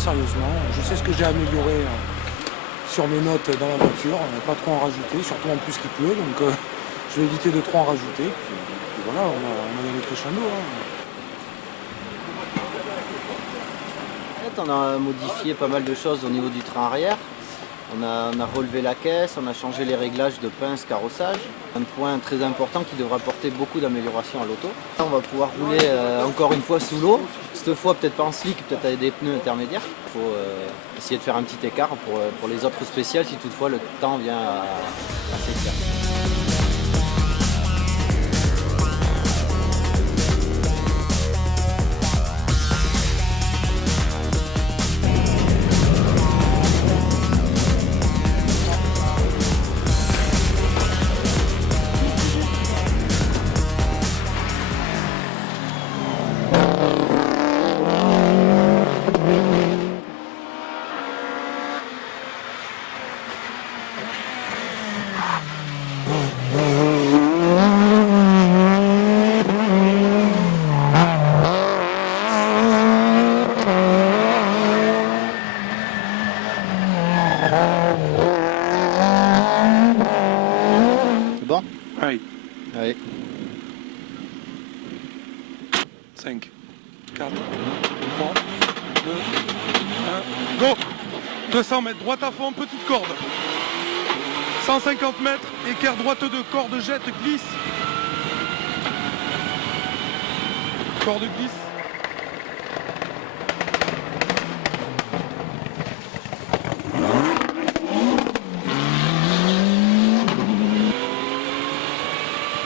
sérieusement. Je sais ce que j'ai amélioré sur mes notes dans la voiture, pas trop en rajouter, surtout en plus qu'il pleut, donc je vais éviter de trop en rajouter. Puis voilà, on a gagné crescendo. En fait, on a modifié pas mal de choses au niveau du train arrière. On a relevé la caisse, on a changé les réglages de pince carrossage. Un point très important qui devra apporter beaucoup d'améliorations à l'auto. On va pouvoir rouler encore une fois sous l'eau. Cette fois peut-être pas en slick, peut-être avec des pneus intermédiaires. Il faut essayer de faire un petit écart pour les autres spéciales si toutefois le temps vient à s'éclater. C'est bon? Oui. Allez. 5, 4, 3, 2, 1, go! 200 mètres, droite à fond, petite corde. 150 mètres, écart droite de corde, jette, glisse. Corde glisse.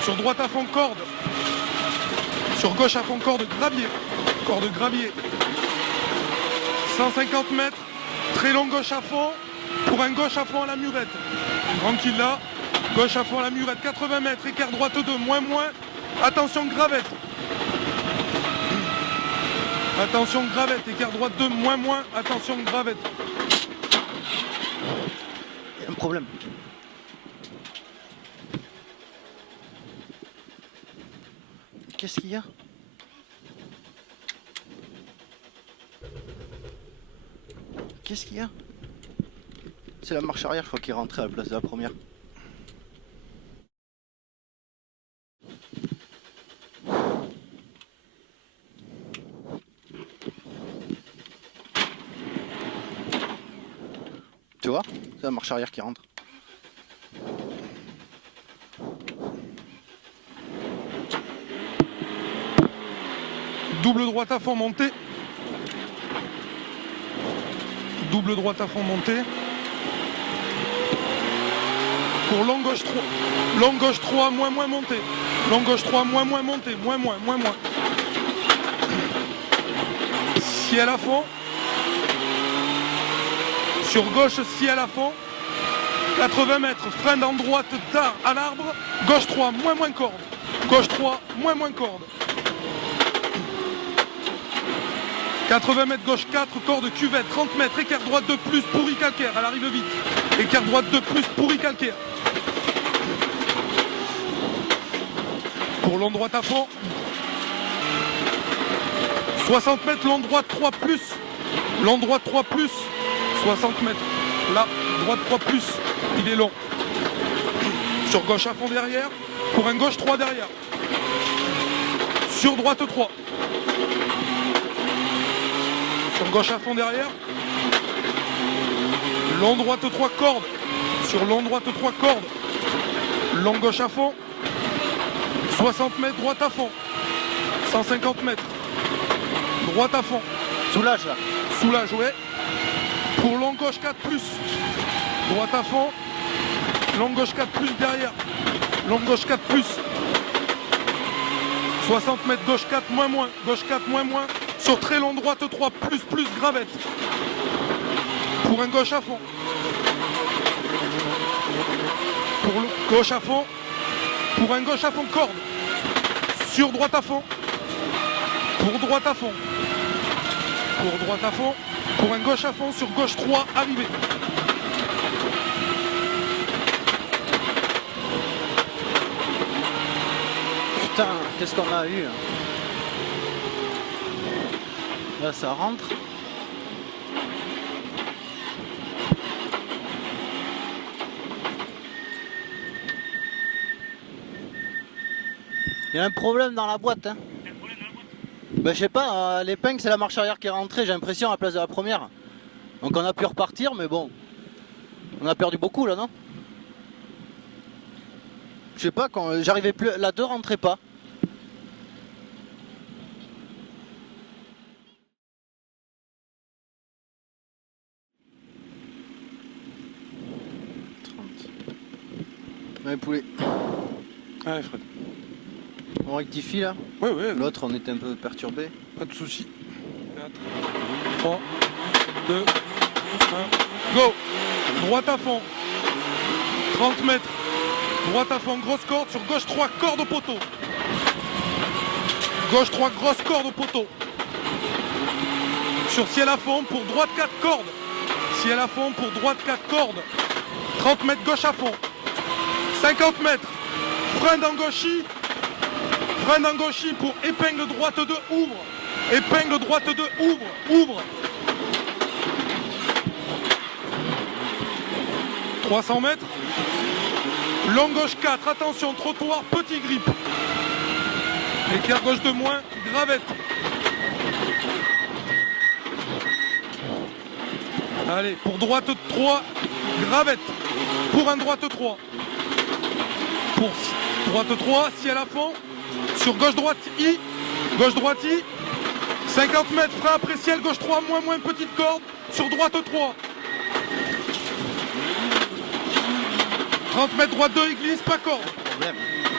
Sur droite à fond, corde. Sur gauche à fond, corde, gravier. Corde, gravier. 150 mètres, très long gauche à fond, pour un gauche à fond à la murette. Tranquille là, gauche à fond à la murette, 80 mètres, écart droite 2, moins, attention gravette. Attention gravette, écart droite 2, moins, attention gravette. Il y a un problème. Qu'est-ce qu'il y a? Qu'est-ce qu'il y a? C'est la marche arrière, je crois, qui est rentrée à la place de la première. Tu vois? C'est la marche arrière qui rentre. Double droite à fond montée. Double droite à fond montée. Pour long gauche 3. Long gauche 3, moins montée. Long gauche 3, moins montée. Moins. Ciel à fond. Sur gauche, ciel à fond. 80 mètres, frein en droite, tard à l'arbre. Gauche 3, moins corde. Gauche 3, moins corde. 80 mètres, gauche 4, corde cuvette, 30 mètres, écart droite de plus, pourri calcaire, elle arrive vite. Écart droite de plus, pourri calcaire. Pour long droite à fond. 60 mètres, long droite 3 plus. Long droite 3 plus. 60 mètres. Là, droite 3 plus. Il est long. Sur gauche à fond derrière. Pour un gauche 3 derrière. Sur droite 3. Sur gauche à fond derrière. Long droite 3 cordes. Sur long droite 3 cordes. Long gauche à fond. 60 mètres, droite à fond. 150 mètres. Droite à fond. Soulage là. Soulage, ouais. Pour long gauche 4 plus. Droite à fond. Long gauche 4 plus derrière. Long gauche 4 plus. 60 mètres, gauche 4 moins. Gauche 4 moins. Sur très long droite 3 plus gravette. Pour un gauche à fond. Pour le gauche à fond. Pour un gauche à fond corde. Sur droite à fond. Pour droite à fond. Pour droite à fond. Pour un gauche à fond sur gauche 3 arrivé. Putain, qu'est-ce qu'on a eu? Là ça rentre. Il y a un problème dans la boîte. Hein. Ben, je sais pas, l'épingle c'est la marche arrière qui est rentrée, j'ai l'impression, à la place de la première. Donc on a pu repartir, mais bon. On a perdu beaucoup là, non? Je sais pas, quand j'arrivais plus. La 2 rentrait pas. Ouais, poulet. Allez, Fred. On rectifie là. Ouais, ouais. L'autre, on était un peu perturbé. Pas de soucis. 4, 3, 2, 1, go! Droite à fond. 30 mètres. Droite à fond, grosse corde. Sur gauche 3, corde au poteau. Gauche 3, grosse corde au poteau. Sur ciel à fond, pour droite 4 cordes. Ciel à fond, pour droite 4 cordes. 30 mètres, gauche à fond. 50 mètres. Frein d'Angoshi. Frein d'Angoshi pour épingle droite 2, ouvre. Épingle droite 2, ouvre, ouvre. 300 mètres. Long gauche 4, attention, trottoir, petit grip. Écart gauche de moins, gravette. Allez, pour droite 3, gravette. Pour un droite 3. Pour droite 3, ciel à fond. Sur gauche droite I. Gauche droite I. 50 mètres, frein après ciel, gauche 3, moins, petite corde. Sur droite 3. 30 mètres, droite 2, il glisse, pas corde.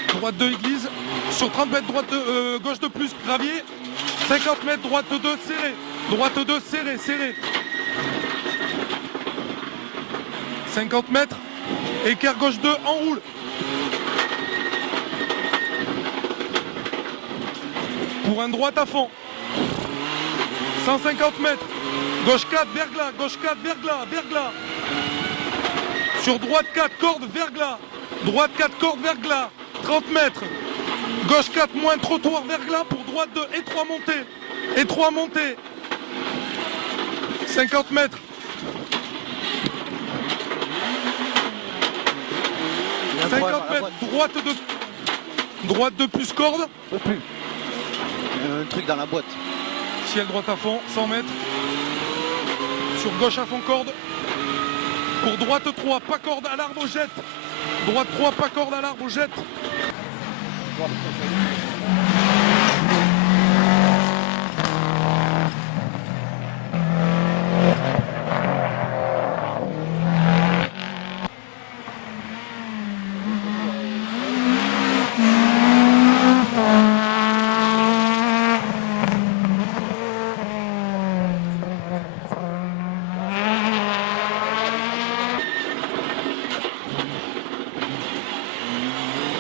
Droite 2, il glisse. Sur 30 mètres, droite 2, gauche de plus, gravier. 50 mètres, droite 2, serré. Droite 2, serré, serré. 50 mètres, écart gauche 2, enroule. Pour un droite à fond. 150 mètres. Gauche 4, verglas, gauche 4, verglas, verglas. Sur droite 4, corde, verglas. Droite 4, corde, verglas. 30 mètres. Gauche 4, moins trottoir, verglas. Pour droite 2, étroit monté. Étroit monté. 50 mètres. 50 mètres, droite 2 plus corde. Plus. Il y a un truc dans la boîte. Ciel droite à fond, 100 mètres. Sur gauche à fond, corde. Pour droite 3, pas corde à l'arbre, jette. Droite 3, pas corde à l'arbre, jette.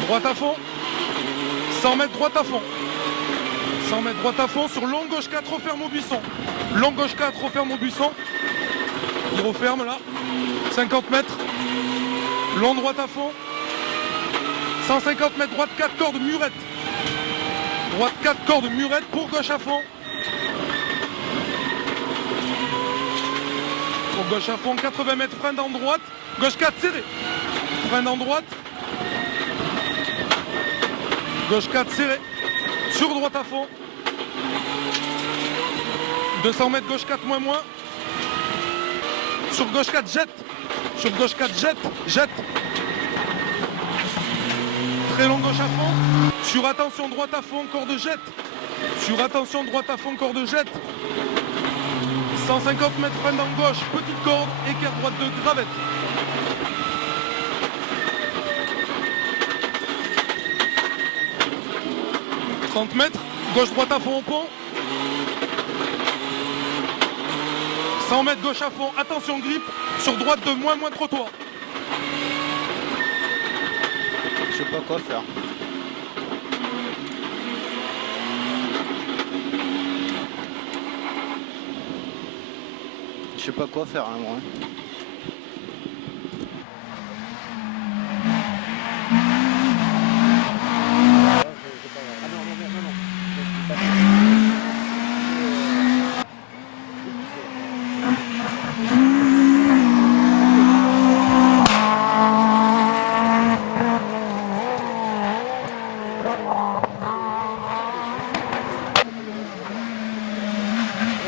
Droite à fond. 100 mètres droite à fond. 100 mètres droite à fond. Sur long gauche 4, referme au buisson. Long gauche 4, referme au buisson. Il referme là. 50 mètres. Long droite à fond. 150 mètres droite 4 cordes, murette. Droite 4 cordes, murette pour gauche à fond. Pour gauche à fond, 80 mètres, frein dans droite. Gauche 4, serré. Frein dans droite. Gauche 4 serré. Sur droite à fond. 200 mètres gauche 4 moins. Sur gauche 4 jette. Sur gauche 4 jette. Jette. Très long gauche à fond. Sur attention droite à fond, corde jette. Sur attention droite à fond, corde jette. 150 mètres frein dans gauche, petite corde, écart droite de gravette. « 30 mètres, gauche-droite à fond au pont. 100 mètres gauche à fond, attention grip, sur droite de moins trottoir. » Je sais pas quoi faire. Je sais pas quoi faire, hein, moi.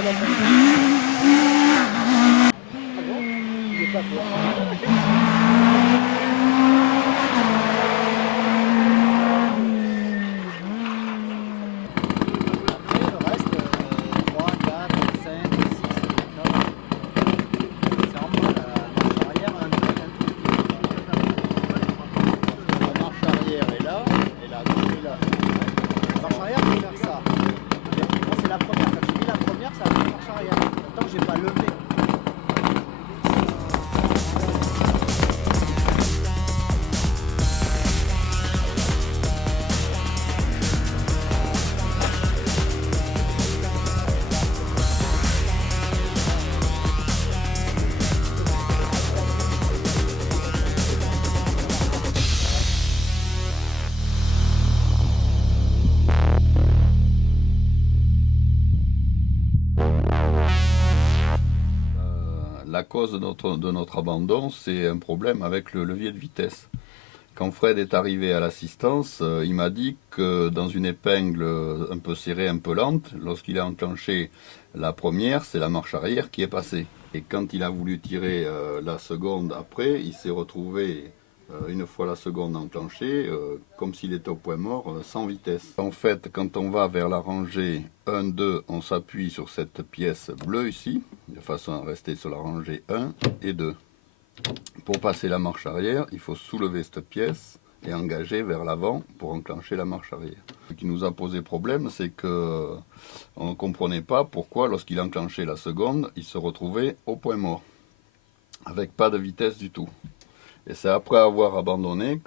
Après, le reste, 3, 4, 5, 6, 9. C'est en bas, la marche arrière, un peu. La marche arrière est là, et la gauche est là. La marche arrière, il faut faire ça. Moi, c'est la première. Quand j'ai mis la première, ça a fait marche arrière. Tant que j'ai pas levé. La cause de notre abandon, c'est un problème avec le levier de vitesse. Quand Fred est arrivé à l'assistance, il m'a dit que dans une épingle un peu serrée, un peu lente, lorsqu'il a enclenché la première, c'est la marche arrière qui est passée. Et quand il a voulu tirer la seconde après, il s'est retrouvé, une fois la seconde enclenchée, comme s'il était au point mort, sans vitesse. En fait, quand on va vers la rangée 1-2, on s'appuie sur cette pièce bleue ici, de façon à rester sur la rangée 1 et 2. Pour passer la marche arrière, il faut soulever cette pièce et engager vers l'avant pour enclencher la marche arrière. Ce qui nous a posé problème, c'est que on ne comprenait pas pourquoi, lorsqu'il enclenchait la seconde, il se retrouvait au point mort, avec pas de vitesse du tout. Et c'est après avoir abandonné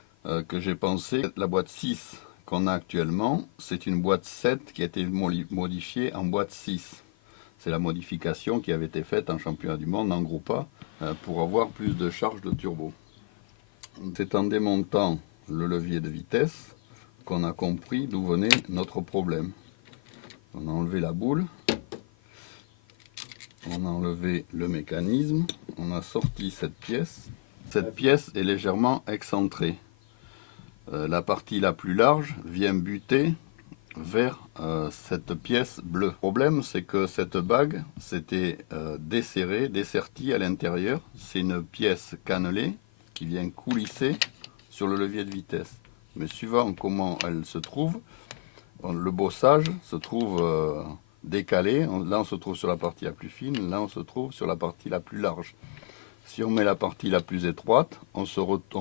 que j'ai pensé que la boîte 6 qu'on a actuellement, c'est une boîte 7 qui a été modifiée en boîte 6. C'est la modification qui avait été faite en championnat du monde en groupe A pour avoir plus de charge de turbo. C'est en démontant le levier de vitesse qu'on a compris d'où venait notre problème. On a enlevé la boule, on a enlevé le mécanisme, on a sorti cette pièce. Cette pièce est légèrement excentrée. La partie la plus large vient buter vers cette pièce bleue. Le problème, c'est que cette bague s'était desserrée, dessertie à l'intérieur. C'est une pièce cannelée qui vient coulisser sur le levier de vitesse. Mais suivant comment elle se trouve, le bossage se trouve décalé. Là, on se trouve sur la partie la plus fine, là, on se trouve sur la partie la plus large. Si on met la partie la plus étroite, on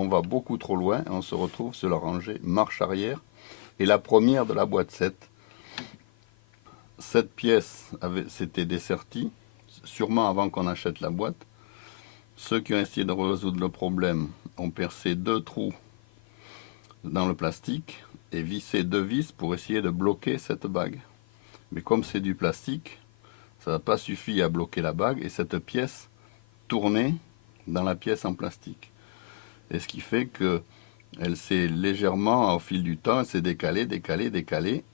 va beaucoup trop loin et on se retrouve sur la rangée marche arrière et la première de la boîte 7. Cette pièce s'était dessertie, sûrement avant qu'on achète la boîte. Ceux qui ont essayé de résoudre le problème ont percé 2 trous dans le plastique et vissé 2 vis pour essayer de bloquer cette bague. Mais comme c'est du plastique, ça n'a pas suffi à bloquer la bague et cette pièce tournait dans la pièce en plastique. Et ce qui fait que elle s'est légèrement, au fil du temps, elle s'est décalée,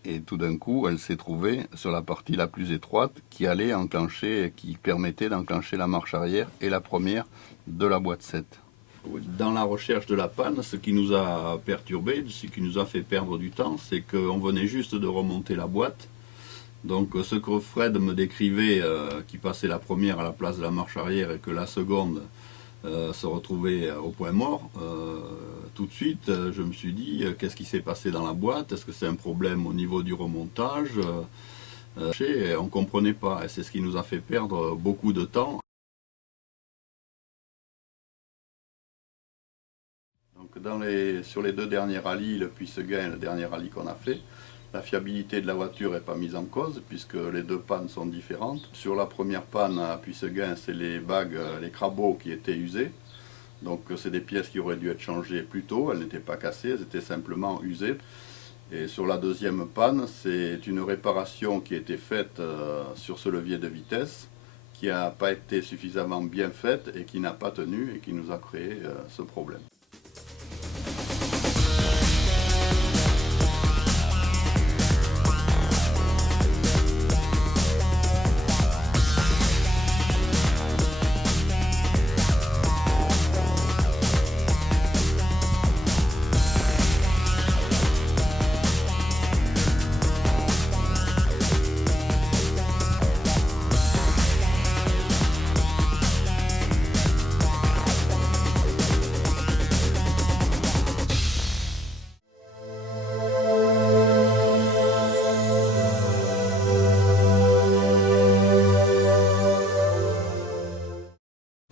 et tout d'un coup, elle s'est trouvée sur la partie la plus étroite qui allait enclencher, qui permettait d'enclencher la marche arrière et la première de la boîte 7. Dans la recherche de la panne, ce qui nous a perturbé, ce qui nous a fait perdre du temps, c'est qu'on venait juste de remonter la boîte. Donc ce que Fred me décrivait, qui passait la première à la place de la marche arrière et que la seconde se retrouvait au point mort, tout de suite je me suis dit qu'est-ce qui s'est passé dans la boîte, est-ce que c'est un problème au niveau du remontage, et on ne comprenait pas et c'est ce qui nous a fait perdre beaucoup de temps. Donc sur les 2 derniers rallyes, le Puy-Seguin et le dernier rallye qu'on a fait, la fiabilité de la voiture n'est pas mise en cause puisque les 2 pannes sont différentes. Sur la première panne à Puy-Seguin, c'est les bagues, les crabeaux qui étaient usés. Donc c'est des pièces qui auraient dû être changées plus tôt, elles n'étaient pas cassées, elles étaient simplement usées. Et sur la deuxième panne, c'est une réparation qui a été faite sur ce levier de vitesse, qui n'a pas été suffisamment bien faite et qui n'a pas tenu et qui nous a créé ce problème.